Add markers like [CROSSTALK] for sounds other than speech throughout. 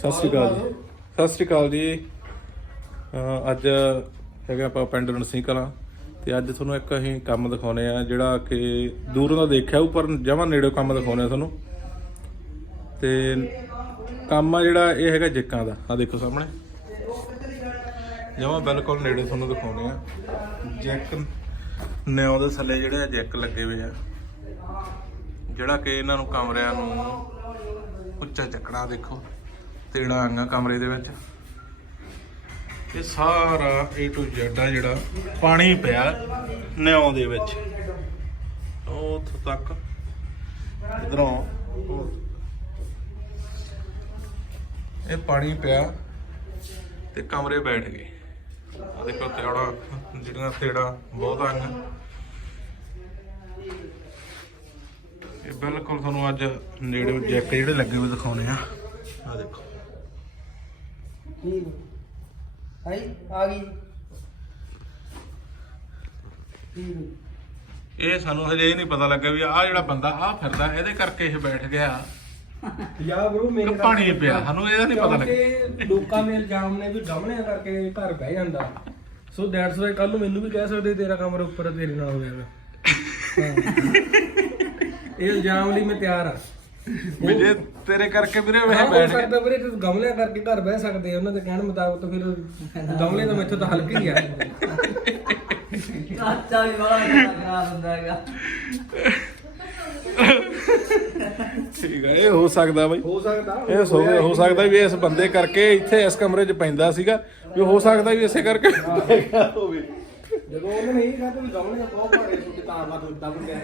ਸਤਿ ਸ਼੍ਰੀ ਅਕਾਲ ਜੀ। ਸਤਿ ਸ਼੍ਰੀ ਅਕਾਲ ਜੀ। ਅੱਜ ਹੈਗਾ ਆਪਾਂ ਪਿੰਡ ਰਣਸੀ ਕਲਾਂ ਤੇ ਅੱਜ ਤੁਹਾਨੂੰ ਇੱਕ ਅਸੀਂ ਕੰਮ ਦਿਖਾਉਨੇ ਆ, ਜਿਹੜਾ ਕਿ ਦੂਰੋਂ ਦਾ ਦੇਖਿਆ, ਉੱਪਰ ਜਮਾਂ ਨੇੜੇ ਕੰਮ ਦਿਖਾਉਨੇ ਆ ਤੁਹਾਨੂੰ। ਤੇ ਕੰਮ ਆ ਜਿਹੜਾ, ਇਹ ਹੈਗਾ ਜੱਕਾਂ ਦਾ। ਆ ਦੇਖੋ ਸਾਹਮਣੇ। ਜਮਾਂ ਬਿਲਕੁਲ ਨੇੜੇ ਤੁਹਾਨੂੰ ਦਿਖਾਉਨੇ ਆ। ਜੈਕ ਨਿਓ ਦੇ ਥੱਲੇ ਜਿਹੜੇ ਆ ਜੈਕ ਲੱਗੇ ਹੋਏ ਆ। ਜਿਹੜਾ ਕਿ ਇਹਨਾਂ ਨੂੰ ਕਮਰਿਆਂ ਨੂੰ ਉੱਚਾ ਚੱਕਣਾ, ਦੇਖੋ। ਤੇੜਾ ਆਂਗਾ ਕਮਰੇ ਦੇ ਵਿੱਚ। ਇਹ ਸਾਰਾ A to Z ਆ ਜਿਹੜਾ ਪਾਣੀ ਪਿਆ ਨਿਉ ਦੇ ਵਿੱਚ। ਉੱਥੋਂ ਤੱਕ ਇਧਰੋਂ ਇਹ ਪਾਣੀ ਪਿਆ ਤੇ ਕਮਰੇ ਬੈਠ ਗਏ। ਆ ਦੇਖੋ ਤੇੜਾ, ਜਿਹੜੀਆਂ ਤੇੜਾ ਬਹੁਤ ਆਂਗਾ ਇਹ ਬਿਲਕੁਲ ਤੁਹਾਨੂੰ ਅੱਜ ਨੇੜੇ ਜੈਕ ਜਿਹੜੇ ਲੱਗੇ ਹੋਏ ਦਿਖਾਉਣੇ ਆ। ਆ ਦੇਖੋ। ਠੀਕ ਆਈ ਆ ਗਈ ਠੀਕ ਇਹ ਸਾਨੂੰ ਹਜੇ ਇਹ ਨਹੀਂ ਪਤਾ ਲੱਗਿਆ ਵੀ ਆਹ ਜਿਹੜਾ ਬੰਦਾ ਆਹ ਫਿਰਦਾ ਇਹਦੇ ਕਰਕੇ ਇਹ ਬੈਠ ਗਿਆ। ਯਾ ਬ్రో ਮੇਰੇ ਕਿ ਪਾਣੀ ਪਿਆ। ਸਾਨੂੰ ਇਹਦਾ ਨਹੀਂ ਪਤਾ ਲੱਗਿਆ। ਕਿਉਂਕਿ ਲੋਕਾਂ ਦੇ ਇਲਜ਼ਾਮ ਨੇ ਵੀ ਗਮਲਿਆਂ ਕਰਕੇ ਘਰ ਬਹਿ ਜਾਂਦਾ। ਸੋ ਦੈਟਸ ਵਾਈ ਕੱਲ ਨੂੰ ਮੈਨੂੰ ਵੀ ਕਹਿ ਸਕਦੇ ਤੇਰਾ ਕਮਰਾ ਉੱਪਰ ਆ, ਤੇਰੇ ਨਾਲ ਹੋ ਜਾਏਗਾ ਇਹ ਇਲਜ਼ਾਮ ਲਈ ਮੈਂ ਤਿਆਰ ਆ। ਵੀ ਜੇ ਤੇਰੇ ਕਰਕੇ ਵੀਰੇ ਹਾਂ, ਇਹ ਹੋ ਬੈਠ ਗਿਆ। ਸਕਦਾ ਵੀਰੇ ਤੁਸੀਂ ਗਮਲਿਆਂ ਕਰਕੇ ਘਰ ਬਹਿ ਸਕਦੇ ਆ ਉਹਨਾਂ ਦੇ ਕਹਿਣ ਮੁਤਾਬਕ ਤਾਂ ਫਿਰ ਗਮਲੇ ਤਾਂ ਮੈਥੋਂ ਤਾਂ ਹਲਕੇ ਹੀ ਆ। ਚਾਚਾ ਵੀ ਬੜਾ ਕਰਾ ਦਿੰਦਾ ਹੈਗਾ। ਠੀਕ ਹੈ ਇਹ ਹੋ ਸਕਦਾ ਬਾਈ। ਹੋ ਸਕਦਾ ਇਹ ਸੋ ਹੋ ਸਕਦਾ ਵੀ ਇਸ ਬੰਦੇ ਕਰਕੇ ਇੱਥੇ ਇਸ ਕਮਰੇ 'ਚ ਪੈਂਦਾ ਸੀਗਾ ਵੀ ਹੋ ਸਕਦਾ ਵੀ ਇਸੇ ਕਰਕੇ ਹੋਵੇ। ਜਦੋਂ ਉਹਨਾਂ ਨੇ ਇਹ ਕਿਹਾ ਤਾਂ ਗਮਲੇ ਬਹੁਤ ਭਾਰੇ ਸੁੱਤੇ ਤਾਂ ਮਤ ਦੱਬ ਗਿਆ।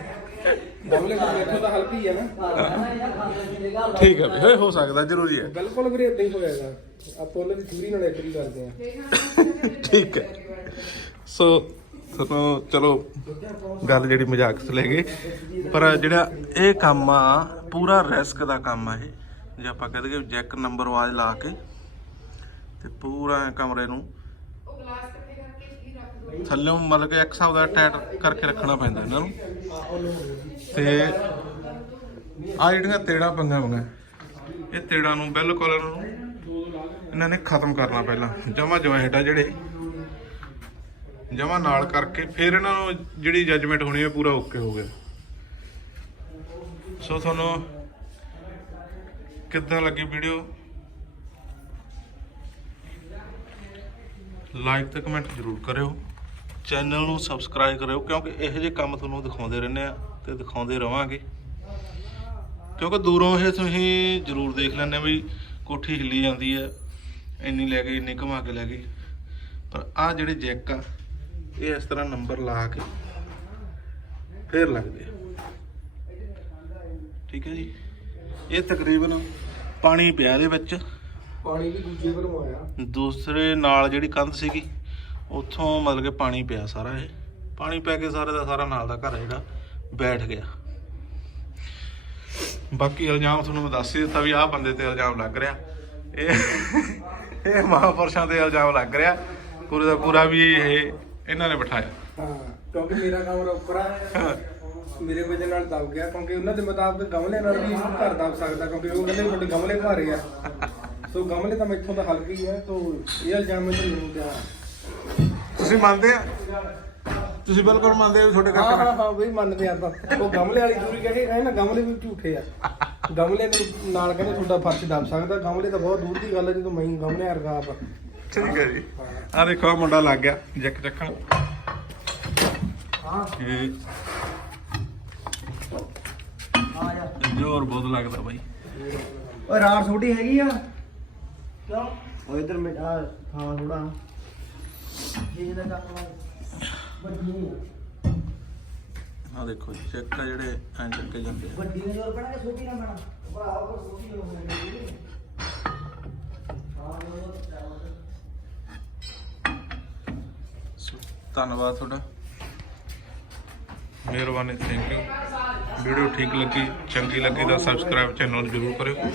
ਗਮਲੇ ਤਾਂ ਮੈਥੋਂ ਤਾਂ ਹਲਕੇ ਹੀ ਨਾ ਠੀਕ ਹੈ ਵੀ ਇਹ ਹੋ ਸਕਦਾ ਜ਼ਰੂਰੀ ਹੈ ਬਿਲਕੁਲ ਵੀਰੇ ਇਦਾਂ ਹੀ ਹੋਏਗਾ ਆਪਾਂ ਉਹਨਾਂ ਦੀ ਥਿਊਰੀ ਨਾਲ ਐਗਰੀ ਕਰਦੇ ਆ। ਠੀਕ ਹੈ ਸੋ ਤੁਹਾਨੂੰ ਚਲੋ ਗੱਲ ਜਿਹੜੀ ਮਜ਼ਾਕ ਚ ਲੈ ਗਏ। ਪਰ ਜਿਹੜਾ ਇਹ ਕੰਮ ਆ ਪੂਰਾ ਰਿਸਕ ਦਾ ਕੰਮ ਆ ਇਹ। ਜੇ ਆਪਾਂ ਕਹਦੇ ਕਿ ਜੈਕ ਨੰਬਰ ਵਾਜ ਲਾ ਕੇ ਤੇ ਪੂਰਾ ਕਮਰੇ ਨੂੰ ਥੱਲੋਂ ਮਤਲਬ ਕਿ ਇੱਕ ਹਿਸਾਬ ਦਾ ਟਾਈਟ ਕਰਕੇ ਰੱਖਣਾ ਪੈਂਦਾ ਇਹਨਾਂ ਨੂੰ। ਤੇ ਆ ਜਿਹੜੀਆਂ ਤੇੜਾ ਪੰਗਾ ਹੋਣਾ ਇਹ ਤੇੜਾ ਨੂੰ ਬਿਲਕੁਲ ਇਹਨਾਂ ਨੂੰ ਇਹਨਾਂ ਨੇ ਖਤਮ ਕਰਨਾ ਪਹਿਲਾਂ। ਜਮਾ ਜੁਆਇੰਟ ਆ ਜਿਹੜੇ, ਜਮਾ ਨਾਲ ਕਰਕੇ ਫਿਰ ਇਹਨਾਂ ਨੂੰ ਜਿਹੜੀ ਜੱਜਮੈਂਟ ਹੋਣੀ ਹੈ ਪੂਰਾ ਓਕੇ ਹੋ ਗਿਆ। ਸੋ ਤੁਹਾਨੂੰ ਕਿੱਦਾਂ ਲੱਗੀ ਵੀਡੀਓ ਲਾਈਕ ਤੇ ਕਮੈਂਟ ਜ਼ਰੂਰ ਕਰਿਓ। ਚੈਨਲ ਨੂੰ ਸਬਸਕ੍ਰਾਈਬ ਕਰਿਓ ਕਿਉਂਕਿ ਇਹੋ ਜਿਹੇ ਕੰਮ ਤੁਹਾਨੂੰ ਦਿਖਾਉਂਦੇ ਰਹਿੰਦੇ ਆ ਤੇ ਦਿਖਾਉਂਦੇ ਰਵਾਂਗੇ। ਕਿਉਂਕਿ ਦੂਰੋਂ ਇਹ ਤੁਸੀਂ ਜ਼ਰੂਰ ਦੇਖ ਲੈਂਦੇ ਵੀ ਕੋਠੀ ਹਿੱਲੀ ਜਾਂਦੀ ਹੈ ਇੰਨੀ ਲੈ ਗਈ ਇੰਨੀ ਘੁਮਾ ਕੇ ਲੈ ਗਈ। ਪਰ ਆ ਜਿਹੜੇ ਜੈਕ ਆ ਇਹ ਇਸ ਤਰ੍ਹਾਂ ਨੰਬਰ ਲਾ ਕੇ ਫੇਰ ਲੱਗਦੇ ਆ। ਠੀਕ ਹੈ ਜੀ? ਇਹ ਤਕਰੀਬਨ ਪਾਣੀ ਪਿਆ ਇਹਦੇ ਵਿੱਚ। ਪਾਣੀ ਵੀ ਦੂਜੇ ਘਰੋਂ ਆਇਆ। ਦੂਸਰੇ ਨਾਲ ਜਿਹੜੀ ਕੰਧ ਸੀਗੀ ਉੱਥੋਂ ਮਤਲਬ ਕਿ ਪਾਣੀ ਪਿਆ ਸਾਰਾ ਇਹ। ਪਾਣੀ ਪੈ ਕੇ ਸਾਰੇ ਦਾ ਸਾਰਾ ਨਾਲ ਦਾ ਘਰ ਜਿਹੜਾ ਬੈਠ ਗਿਆ। ਬਾਕੀ ਇਲਜ਼ਾਮ ਤੁਹਾਨੂੰ ਮੈਂ ਦੱਸ ਹੀ ਦਿੱਤਾ ਵੀ ਆਹ ਬੰਦੇ ਤੇ ਇਲਜ਼ਾਮ ਲੱਗ ਰਿਹਾ। ਇਹ [LAUGHS] ਇਹ ਮਹਾਪੁਰਸ਼ਾਂ ਤੇ ਇਲਜ਼ਾਮ ਲੱਗ ਰਿਹਾ। ਪੂਰੇ ਦਾ ਪੂਰਾ ਵੀ ਇਹ ਇਹਨਾਂ ਨੇ ਬਿਠਾਇਆ। ਹਾਂ ਕਿਉਂਕਿ ਮੇਰਾ ਕਮਰਾ ਉੱਪਰ ਆ ਮੇਰੇ ਵਜ੍ਹਾ ਨਾਲ ਦਬ ਗਿਆ ਕਿਉਂਕਿ ਉਹਨਾਂ ਦੇ ਮੁਤਾਬਕ ਗਮਲੇ ਨਾਲ ਵੀ ਘਰ ਦਬ ਸਕਦਾ ਕਿਉਂਕਿ ਉਹ ਕਹਿੰਦੇ ਵੀ ਤੁਹਾਡੇ ਗਮਲੇ ਭਾਰੇ ਆ। [LAUGHS] ਸੋ ਗਮਲੇ ਤਾਂ ਮੈਥੋਂ ਤਾਂ ਹਲਕੇ ਆ ਤੋਂ ਇਹ ਇਲਜ਼ਾਮ ਮੈਨੂੰ ਨਹੀਂ ਦਿਆ ਤੁਸੀਂ ਮੰਨਦੇ ਆ? ਤੁਸੀਂ ਬਿਲਕੁਲ ਮੰਨਦੇ ਹੋ ਤੁਹਾਡੇ ਹਾਂ ਕਰਕੇ ਹਾਂ ਹਾਂ ਬਈ ਮੰਨਦੇ ਆਪਾਂ। ਉਹ ਗਮਲੇ ਵਾਲੀ ਦੂਰੀ ਕਹਿ ਕੇ ਕਹੇ ਨਾ ਗਮਲੇ ਵੀ ਝੂਠੇ ਆ। ਗਮਲੇ ਦੇ ਨਾਲ ਕਹਿੰਦੇ ਤੁਹਾਡਾ ਫਰਸ਼ ਦਬ ਸਕਦਾ ਗਮਲੇ ਤਾਂ ਬਹੁਤ ਦੂਰ ਦੀ ਗੱਲ ਹੈ ਜਦੋਂ ਮੈਂ ਗਮਲੇ ਵਰਗਾ ਆਪ। ਠੀਕ ਹੈ ਜੀ। ਆ ਦੇਖੋ ਆ ਮੁੰਡਾ ਲੱਗ ਗਿਆ ਜੱਕ ਚੱਕਣ। ਹਾਂ। ਇਹ ਆ ਜਾ ਜ਼ੋਰ ਬਹੁਤ ਲੱਗਦਾ ਬਾਈ। ਓਏ ਰਾੜ ਛੋਟੀ ਹੈਗੀ ਆ? ਕਿਉਂ? ਉਹ ਇਧਰ ਮੇਰਾ ਥਾਂ ਥੋੜਾ ਆ। ਦੇਖੋ ਜੀ, ਚੈੱਕ ਆ ਜਿਹੜੇ ਐਂ ਚੱਕੇ ਜਾਂਦੇ ਆ। ਵੱਡੀ ਨੇ ਜ਼ੋਰ ਪੈਣਾ ਕਿ ਛੋਟੀ ਨਾ ਪੈਣਾ ਭਰਾ ਉਹ ਛੋਟੀ ਹੋ ਗਈ ਸੋ, ਧੰਨਵਾਦ ਤੁਹਾਡਾ। ਮਿਹਰਬਾਨੀ ਥੈਂਕ ਯੂ ਵੀਡੀਓ ਠੀਕ ਲੱਗੀ, ਚੰਗੀ ਲੱਗੀ ਤਾਂ ਸਬਸਕ੍ਰਾਈਬ ਚੈਨਲ ਜ਼ਰੂਰ ਕਰਿਓ।